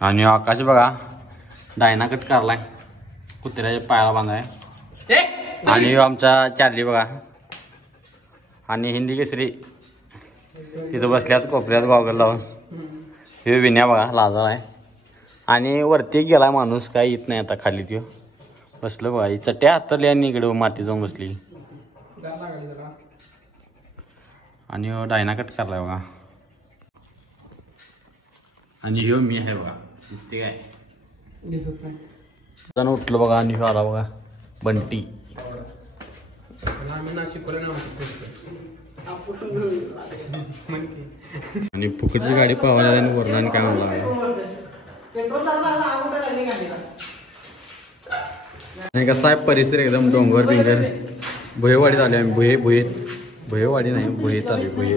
आणि आकाश बघा Diana cut करलाय कुत्र्याच्या पायाला बांधाय आणि आमचा चार्ली बघा आणि हिंदी केसरी तिथं बसल्यात कोपऱ्यात गॉगल लावून हे विन्या बघा लाजार आहे आणि वरती गेलाय माणूस काय येत नाही आता खाली त्यो बसलं बघा चट्ट्या हातरली आणि इकडे माती जाऊन बसली आणि डायना कट करलाय बघा आणि ह्यो मी आहे बघा दिसते काय दिसत नाही जण उठलो बघा आणि ह्यो आला बघा बंटी आणि फुकटची गाडी पाहायला आणि वरला काय म्हणला आणि कसा आहे परिसर एकदम डोंगर बिंगर भुयेवाडीत आले आम्ही भुयेवाडी नाही भुयेत आली भुये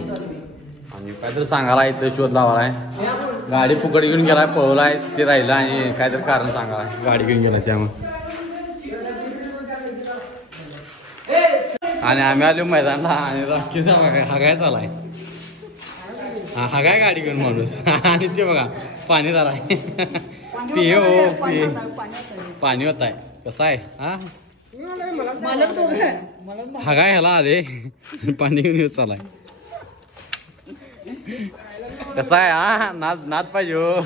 आणि काहीतरी सांगायला इथं शोध लावालाय गाडी फुकट घेऊन गेलाय पळवलाय ते राहिलं आणि काहीतरी कारण सांगायला गाडी घेऊन गेला त्यामुळे आणि आम्ही आलो मैदानला आणि राखीचा हागाय चालाय हा काय गाडी घेऊन माणूस आणि ते बघा पाणी झाला पिये हो पाणी होत आहे कसं आहे हा काय ह्याला आले पाणी घेऊन येत चालाय कसा आहे हा नाद पाहिजे हो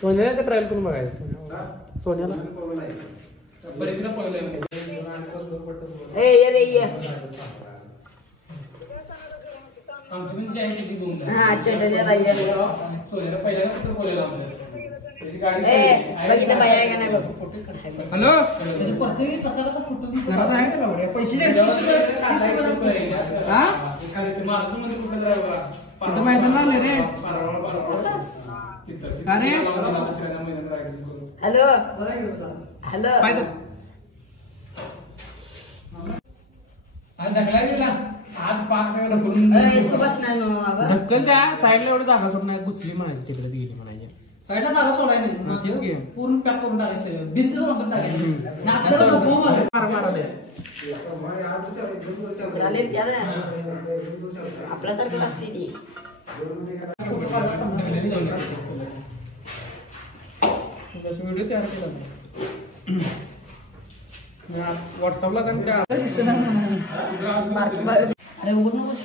सोन्याला ट्रायल करून बघायचं सोन्याला हॅलो हॅलो ढक्कलच्या साईडला एवढं जागा सोड नाही घुसली म्हणायची तिकडेच गेली म्हणायची साईडला जागा सोडाय नाही पूर्ण पॅक करून टाकायचं भिंत बांधून आपल्यासारखं असते ती व्हिडिओ तयार केला व्हॉट्सअपला सांग त्या अरे उघड नकोस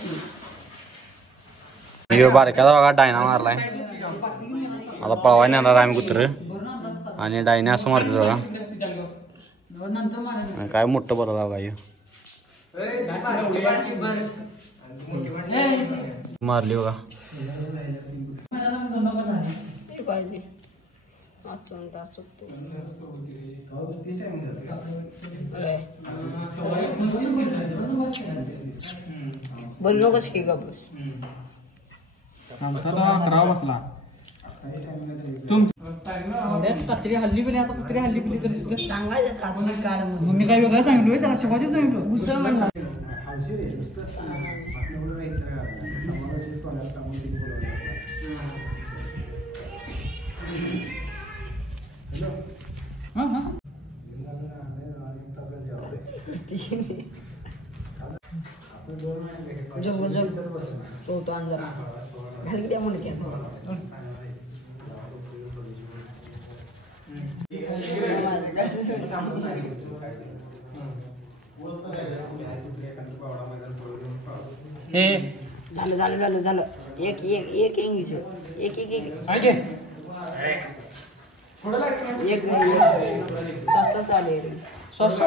ह्यो बारक्याचा बघा डायना मारलाय आता पळवाय नेणार आम्ही कुत्र आणि डायने असं मारते बघा काय मोठं बरं बघा ह्यो मारली बघा बोल नकोस की गप बस आमचा 11 बसला कुत्री हल्ली बिली आता कुत्री हल्ली बिली तर सांगायचं का मी काय वेगळं सांगितलं त्याला शिवाजी सांगितलं घुसळ म्हणला जग जग चौथं अंजर घाल द्या म्हणते झालं झालं झालं झालं एक एक एक इंग्लिश एक एक एक एक स्वस्त आले स्वस्त